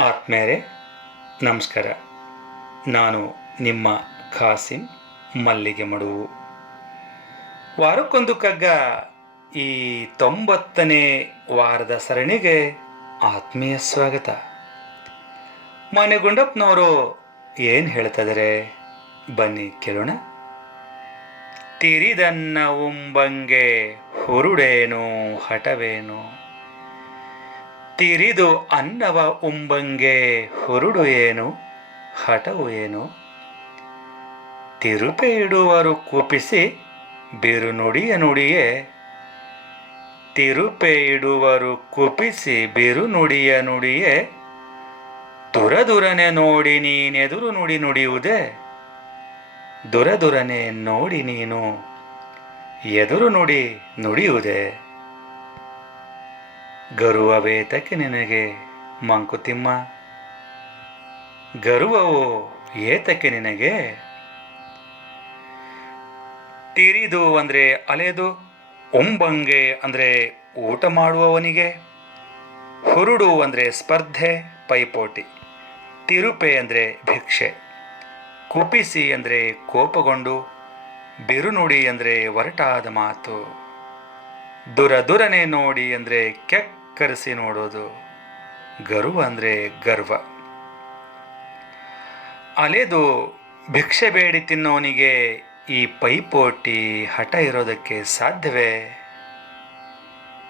ಆತ್ಮೇರೆ ನಮಸ್ಕಾರ. ನಾನು ನಿಮ್ಮ ಖಾಸಿಂ ಮಲ್ಲಿಗೆ ಮಡುವು. ವಾರಕ್ಕೊಂದು ಕಗ್ಗ ಈ 90ನೇ ವಾರದ ಸರಣಿಗೆ ಆತ್ಮೀಯ ಸ್ವಾಗತ. ಮನೆಗುಂಡಪ್ಪನವರು ಏನು ಹೇಳ್ತಿದ್ದಾರೆ ಬನ್ನಿ ಕೇಳೋಣ. ತಿರಿದನ್ನ ಉಂಬಂಗೆ ಹುರುಡೇನು ಹಠವೇನು, ತಿರಿದು ಅನ್ನವ ಉಂಬಂಗೆ ಹುರುಡು ಏನು ಹಠವು ಏನು, ತಿರುಪೆ ಇಡುವರು ಕೂಪಿಸಿ ಬಿರು ನುಡಿಯ ನುಡಿಯೇ, ತಿರುಪೆ ಇಡುವರು ಕುಪಿಸಿ ಬಿರು ನುಡಿಯ ನುಡಿಯೇ, ದುರದುರನೆ ನೋಡಿ ನೀನೆದುರು ನುಡಿ ನುಡಿಯುವುದೇ, ದುರದುರನೆ ನೋಡಿ ನೀನು ಎದುರು ನುಡಿ ನುಡಿಯುವುದೇ. ಗರುವವೇತಕ್ಕೆ ನಿನಗೆ ಮಂಕುತಿಮ್ಮ, ಗರುವವು ಏತಕ್ಕೆ ನಿನಗೆ. ತಿರಿದು ಅಂದರೆ ಅಲೆದು, ಒಂಬಂಗೆ ಅಂದರೆ ಊಟ ಮಾಡುವವನಿಗೆ, ಹುರುಡು ಅಂದರೆ ಸ್ಪರ್ಧೆ ಪೈಪೋಟಿ, ತಿರುಪೆ ಅಂದರೆ ಭಿಕ್ಷೆ, ಕುಪಿಸಿ ಅಂದರೆ ಕೋಪಗೊಂಡು, ಬಿರುನುಡಿ ಅಂದರೆ ಒರಟಾದ ಮಾತು, ದುರದುರನೆ ನೋಡಿ ಅಂದರೆ ಕೆಕ್ಕರಿಸಿ ನೋಡೋದು, ಗರ್ವ ಅಂದರೆ ಗರ್ವ. ಅಲೆದು ಭಿಕ್ಷೆ ಬೇಡಿ ತಿನ್ನೋನಿಗೆ ಈ ಪೈಪೋಟಿ ಹಠ ಇರೋದಕ್ಕೆ ಸಾಧ್ಯವೇ?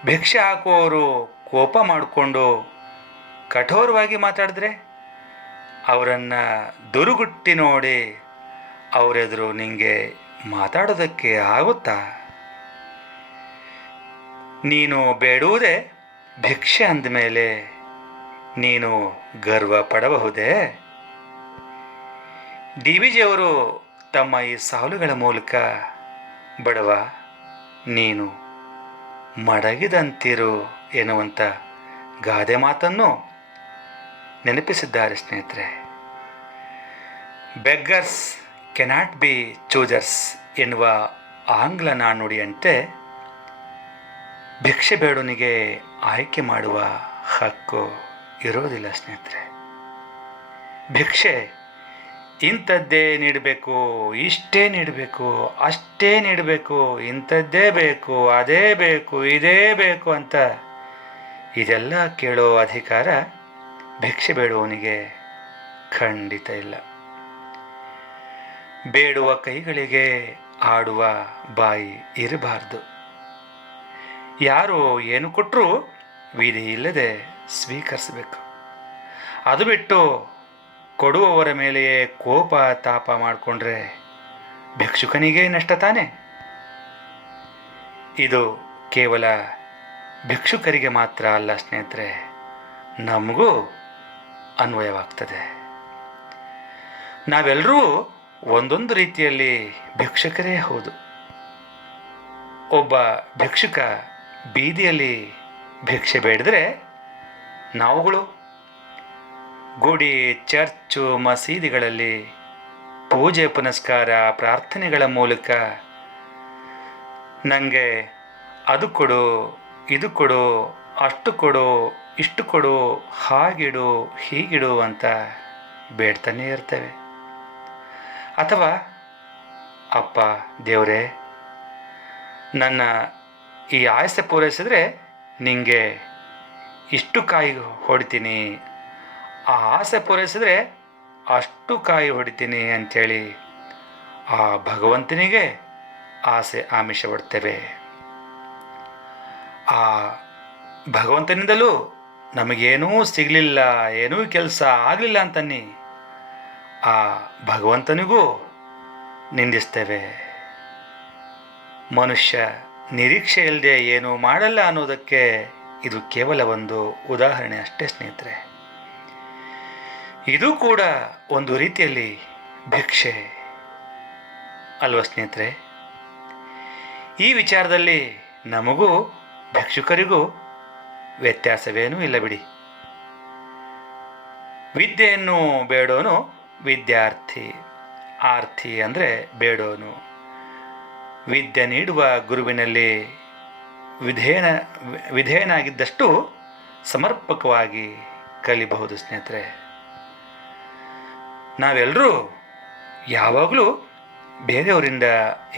ಭಿಕ್ಷೆ ಹಾಕುವವರು ಕೋಪ ಮಾಡಿಕೊಂಡು ಕಠೋರವಾಗಿ ಮಾತಾಡಿದ್ರೆ, ಅವರನ್ನು ದುರುಗುಟ್ಟಿ ನೋಡಿ ಅವರೆದುರು ನಿಂಗೆ ಮಾತಾಡೋದಕ್ಕೆ ಆಗುತ್ತಾ? ನೀನು ಬೇಡುವುದೇ ಭಿಕ್ಷೆ ಅಂದಮೇಲೆ ನೀನು ಗರ್ವ ಪಡಬಹುದೇ? ಡಿ ವಿ ಜಿಯವರು ತಮ್ಮ ಈ ಸಾಲುಗಳ ಮೂಲಕ ಬಡವ ನೀನು ಮಡಗಿದಂತಿರು ಎನ್ನುವಂಥ ಗಾದೆ ಮಾತನ್ನು ನೆನಪಿಸಿದ್ದಾರೆ ಸ್ನೇಹಿತರೆ. ಬೆಗ್ಗರ್ಸ್ ಕೆನಾಟ್ ಬಿ ಚೂಜರ್ಸ್ ಎನ್ನುವ ಆಂಗ್ಲ ನಾಣ್ಣುಡಿಯಂತೆ ಭಿಕ್ಷೆ ಬೇಡೋನಿಗೆ ಆಯ್ಕೆ ಮಾಡುವ ಹಕ್ಕು ಇರೋದಿಲ್ಲ ಸ್ನೇಹಿತರೆ. ಭಿಕ್ಷೆ ಇಂಥದ್ದೇ ನೀಡಬೇಕು, ಇಷ್ಟೇ ನೀಡಬೇಕು, ಅಷ್ಟೇ ನೀಡಬೇಕು, ಇಂಥದ್ದೇ ಬೇಕು, ಅದೇ ಬೇಕು, ಇದೇ ಬೇಕು ಅಂತ ಇದೆಲ್ಲ ಕೇಳೋ ಅಧಿಕಾರ ಭಿಕ್ಷೆ ಬೇಡುವವನಿಗೆ ಖಂಡಿತ ಇಲ್ಲ. ಬೇಡುವ ಕೈಗಳಿಗೆ ಆಡುವ ಬಾಯಿ ಇರಬಾರ್ದು. ಯಾರು ಏನು ಕೊಟ್ಟರೂ ವಿಧಿ ಇಲ್ಲದೆ ಸ್ವೀಕರಿಸಬೇಕು. ಅದು ಬಿಟ್ಟು ಕೊಡುವವರ ಮೇಲೆಯೇ ಕೋಪ ತಾಪ ಮಾಡಿಕೊಂಡ್ರೆ ಭಿಕ್ಷುಕನಿಗೆ ನಷ್ಟ ತಾನೆ. ಇದು ಕೇವಲ ಭಿಕ್ಷುಕರಿಗೆ ಮಾತ್ರ ಅಲ್ಲ ಸ್ನೇಹಿತರೆ, ನಮಗೂ ಅನ್ವಯವಾಗ್ತದೆ. ನಾವೆಲ್ಲರೂ ಒಂದೊಂದು ರೀತಿಯಲ್ಲಿ ಭಿಕ್ಷುಕರೇ ಹೌದು. ಒಬ್ಬ ಭಿಕ್ಷುಕ ಬೀದಿಯಲ್ಲಿ ಭಿಕ್ಷೆ ಬೇಡಿದ್ರೆ, ನಾವುಗಳು ಗುಡಿ, ಚರ್ಚು, ಮಸೀದಿಗಳಲ್ಲಿ ಪೂಜೆ ಪುನಸ್ಕಾರ ಪ್ರಾರ್ಥನೆಗಳ ಮೂಲಕ ನನಗೆ ಅದು ಕೊಡು, ಇದು ಕೊಡು, ಅಷ್ಟು ಕೊಡು, ಇಷ್ಟು ಕೊಡು, ಹಾಗಿಡು, ಹೀಗಿಡು ಅಂತ ಬೇಡ್ತಾನೇ ಇರ್ತೇವೆ. ಅಥವಾ ಅಪ್ಪ ದೇವರೇ, ನನ್ನ ಈ ಆಸೆ ಪೂರೈಸಿದ್ರೆ ನಿಂಗೆ ಇಷ್ಟು ಕಾಯಿ ಹೊಡಿತೀನಿ, ಆ ಆಸೆ ಪೂರೈಸಿದ್ರೆ ಅಷ್ಟು ಕಾಯಿ ಹೊಡಿತೀನಿ ಅಂಥೇಳಿ ಆ ಭಗವಂತನಿಗೆ ಆಸೆ ಆಮಿಷ ಪಡ್ತೇವೆ. ಆ ಭಗವಂತನಿಂದಲೂ ನಮಗೇನೂ ಸಿಗಲಿಲ್ಲ, ಏನೂ ಕೆಲಸ ಆಗಲಿಲ್ಲ ಅಂತನ್ನಿ ಆ ಭಗವಂತನಿಗೂ ನಿಂದಿಸ್ತೇವೆ. ಮನುಷ್ಯ ನಿರೀಕ್ಷೆ ಇಲ್ಲದೆ ಏನೂ ಮಾಡಲ್ಲ ಅನ್ನೋದಕ್ಕೆ ಇದು ಕೇವಲ ಒಂದು ಉದಾಹರಣೆ ಅಷ್ಟೇ ಸ್ನೇಹಿತರೆ. ಇದು ಕೂಡ ಒಂದು ರೀತಿಯಲ್ಲಿ ಭಿಕ್ಷೆ ಅಲ್ವ ಸ್ನೇಹಿತರೆ. ಈ ವಿಚಾರದಲ್ಲಿ ನಮಗೂ ಭಿಕ್ಷುಕರಿಗೂ ವ್ಯತ್ಯಾಸವೇನೂ ಇಲ್ಲ ಬಿಡಿ. ವಿದ್ಯೆಯನ್ನು ಬೇಡೋನು ವಿದ್ಯಾರ್ಥಿ, ಆರ್ಥಿ ಅಂದರೆ ಬೇಡೋನು. ವಿದ್ಯೆ ನೀಡುವ ಗುರುವಿನಲ್ಲಿ ವಿಧೇಯನಾಗಿದ್ದಷ್ಟು ಸಮರ್ಪಕವಾಗಿ ಕಲಿಬಹುದು ಸ್ನೇಹಿತರೆ. ನಾವೆಲ್ಲರೂ ಯಾವಾಗಲೂ ಬೇರೆಯವರಿಂದ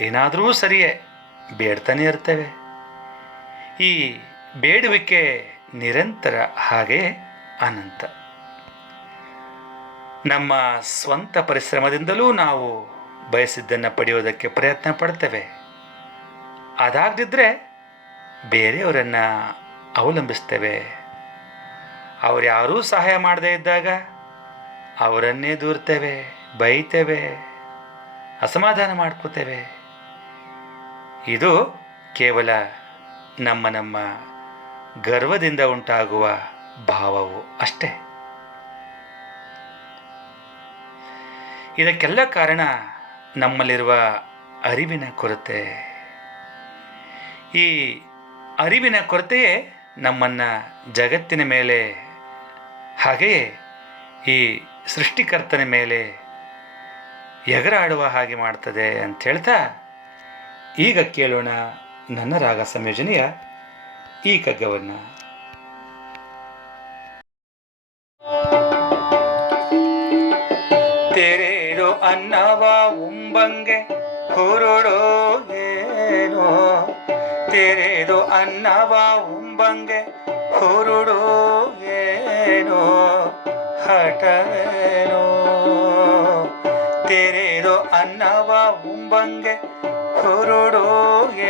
ಏನಾದರೂ ಸರಿಯೇ ಬೇಡ್ತಾನೆ ಇರ್ತೇವೆ. ಈ ಬೇಡುವಿಕೆ ನಿರಂತರ, ಹಾಗೆಯೇ ಅನಂತ. ನಮ್ಮ ಸ್ವಂತ ಪರಿಶ್ರಮದಿಂದಲೂ ನಾವು ಬಯಸಿದ್ದನ್ನು ಪಡೆಯೋದಕ್ಕೆ ಪ್ರಯತ್ನ ಪಡ್ತೇವೆ. ಅದಾಗದಿದ್ದರೆ ಬೇರೆಯವರನ್ನು ಅವಲಂಬಿಸ್ತೇವೆ. ಅವ್ರು ಯಾರೂ ಸಹಾಯ ಮಾಡದೇ ಇದ್ದಾಗ ಅವರನ್ನೇ ದೂರ್ತೇವೆ, ಬೈತೇವೆ, ಅಸಮಾಧಾನ ಮಾಡ್ಕೋತೇವೆ. ಇದು ಕೇವಲ ನಮ್ಮ ಗರ್ವದಿಂದ ಉಂಟಾಗುವ ಭಾವವು ಅಷ್ಟೇ. ಇದಕ್ಕೆಲ್ಲ ಕಾರಣ ನಮ್ಮಲ್ಲಿರುವ ಅರಿವಿನ ಕೊರತೆ. ಈ ಅರಿವಿನ ಕೊರತೆಯೇ ನಮ್ಮನ್ನು ಜಗತ್ತಿನ ಮೇಲೆ, ಹಾಗೆಯೇ ಈ ಸೃಷ್ಟಿಕರ್ತನ ಮೇಲೆ ಎಗರಾಡುವ ಹಾಗೆ ಮಾಡ್ತದೆ ಅಂತ ಹೇಳ್ತಾ, ಈಗ ಕೇಳೋಣ ನನ್ನ ರಾಗ ಸಂಯೋಜನೆಯ ಈ ಕಗ್ಗವನ್ನು. ತೆರೆದು ಅನ್ನವ ಉಂಬಂಗೆ ಹುರುಡೋ ಏನೋ, ತೆರೆದು ಅನ್ನವ ಉಂಬಂಗೆ ಹುರುಡೋ ಏನೋ, ಹಠವೇನೋ. ತೆರೆದು ಅನ್ನವ ಉಂಬಂಗೆ ಹುರುಡೋ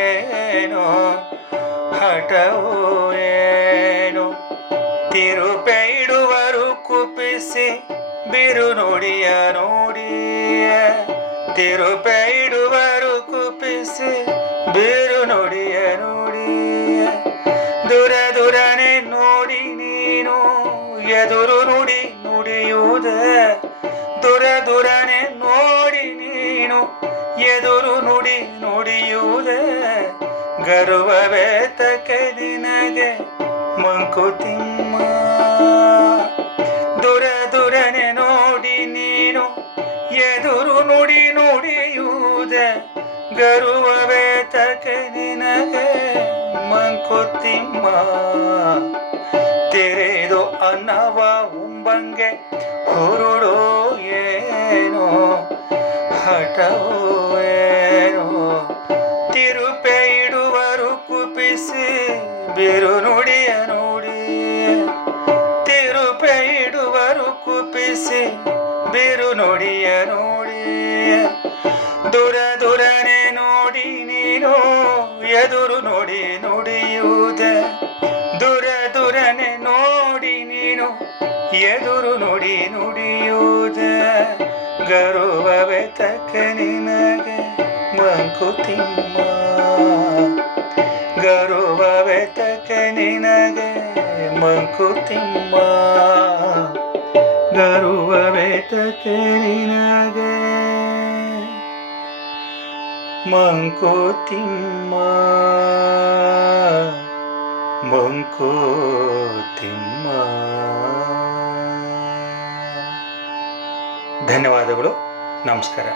ಏನೋ, ಹಠವೋ ಏನೋ. ತಿರುಪೆ ಇಡುವರು ಕುಪಿಸಿ ಬಿರು ನುಡಿಯ ನೋಡಿ, ತಿರುಪೆ ಇಡುವರು ಕುಪಿಸಿ ಬಿರು ನುಡಿಯ ನೋಡಿ. ದೂರನೆ ನೋಡಿ ನೀನು ಎದುರು ನುಡಿ ನುಡಿಯುವುದೇ, ದೂರನೆ ನೋಡಿ ನೀನು ಎದುರು ನುಡಿ ನುಡಿಯುವುದೇ. ಗರ್ವವೇ ತಕೆ ನಿನಗೆ ಮಂಕುತಿಮ್ಮ, ದೂರನೆ ನೋಡಿ ನೀನು ಎದುರು ನುಡಿ ನುಡಿಯುವುದೇ. ಗರ್ವವೇ ತಕೆ ನಿನಗೆ ಮಂಕುತಿಮ್ಮ. ತೆರೆದು ಅನ್ನವ ಉಂಬಂಗೆ ಹುರುಡೋ ಏನೋ, ಹಠವೋ ಏನೋ. ತಿರುಪೆ ಇಡುವರು ಕುಪಿಸಿ ಬಿರು ನುಡಿಯ ನೋಡಿ, ತಿರುಪೆ ಇಡುವರು ಕುಪಿಸಿ ಬಿರು ನುಡಿಯ ನೋಡಿ. ದೂರನೆ ನೋಡಿ ನೀನು ಎದುರು ನೋಡಿ ನುಡಿಯುವುದೇ, ದೂರನೆ ನೋಡಿ ನೀನು ಎದುರು ನುಡಿ ನುಡಿಯುವುದೇ. ಗರ್ವವೇ ತಕೆ ನಿನಗೆ ಮಂಕುತಿಮ್ಮ, ಗರ್ವವೇ ತಕೆ ನಿನಗೆ ಮಂಕುತಿಮ್ಮ, ಗರ್ವವೇ ತಕೆ ನಿನಗೆ ಮಂಕುತಿಮ್ಮ, ಮಂಕುತಿಮ್ಮ. ಧನ್ಯವಾದಗಳು. ನಮಸ್ಕಾರ.